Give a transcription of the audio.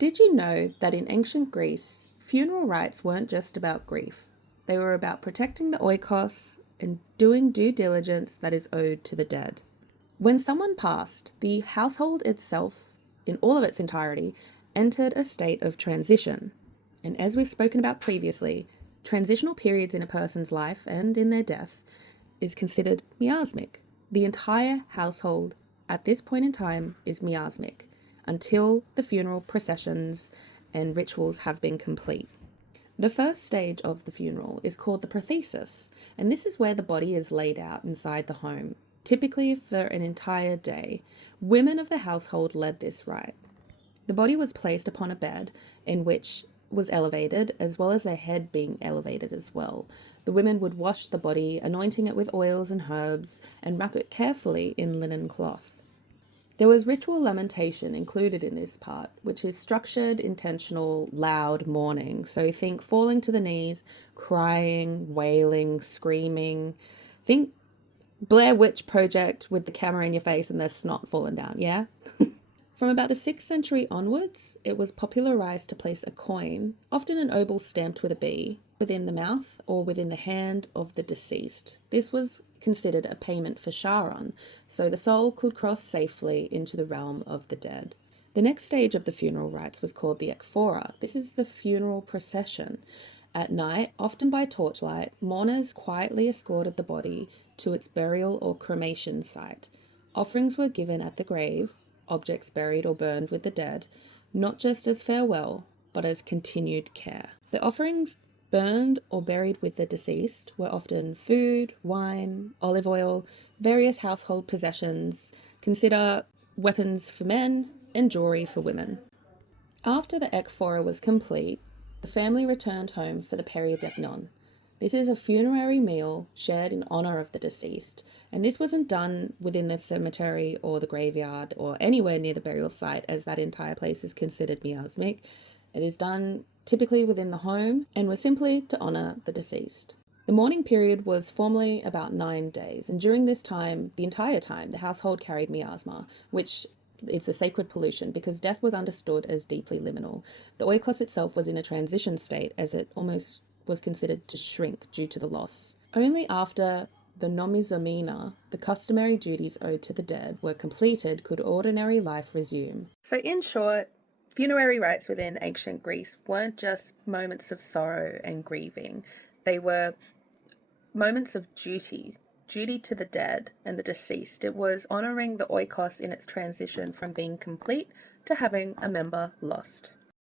Did you know that in ancient Greece, funeral rites weren't just about grief? They were about protecting the oikos and doing due diligence that is owed to the dead. When someone passed, the household itself, in all of its entirety, entered a state of transition. And as we've spoken about previously, transitional periods in a person's life and in their death is considered miasmic. The entire household at this point in time is miasmic until the funeral processions and rituals have been complete. The first stage of the funeral is called the prothesis, and this is where the body is laid out inside the home, typically for an entire day. Women of the household led this rite. The body was placed upon a bed in which was elevated, as well as their head being elevated as well. The women would wash the body, anointing it with oils and herbs, and wrap it carefully in linen cloth. There was ritual lamentation included in this part, which is structured, intentional, loud mourning. So think falling to the knees, crying, wailing, screaming. Think Blair Witch Project with the camera in your face and the snot falling down, yeah? From about the 6th century onwards, it was popularized to place a coin, often an oval stamped with a bee, within the mouth or within the hand of the deceased. This was considered a payment for Charon, so the soul could cross safely into the realm of the dead. The next stage of the funeral rites was called the ekphora. This is the funeral procession. At night, often by torchlight, mourners quietly escorted the body to its burial or cremation site. Offerings were given at the grave, objects buried or burned with the dead, not just as farewell, but as continued care. The offerings burned or buried with the deceased were often food, wine, olive oil, various household possessions, consider weapons for men, and jewelry for women. After the ekphora was complete, the family returned home for the periadepnon. This is a funerary meal shared in honor of the deceased, and this wasn't done within the cemetery or the graveyard or anywhere near the burial site, as that entire place is considered miasmic. It is done typically within the home and was simply to honor the deceased. The mourning period was formally about 9 days, and during this time, the entire time, the household carried miasma, which it's a sacred pollution because death was understood as deeply liminal. The oikos itself was in a transition state as it almost was considered to shrink due to the loss. Only after the nomizomena, the customary duties owed to the dead, were completed could ordinary life resume. So in short, funerary rites within ancient Greece weren't just moments of sorrow and grieving. They were moments of duty to the dead and the deceased. It was honouring the oikos in its transition from being complete to having a member lost.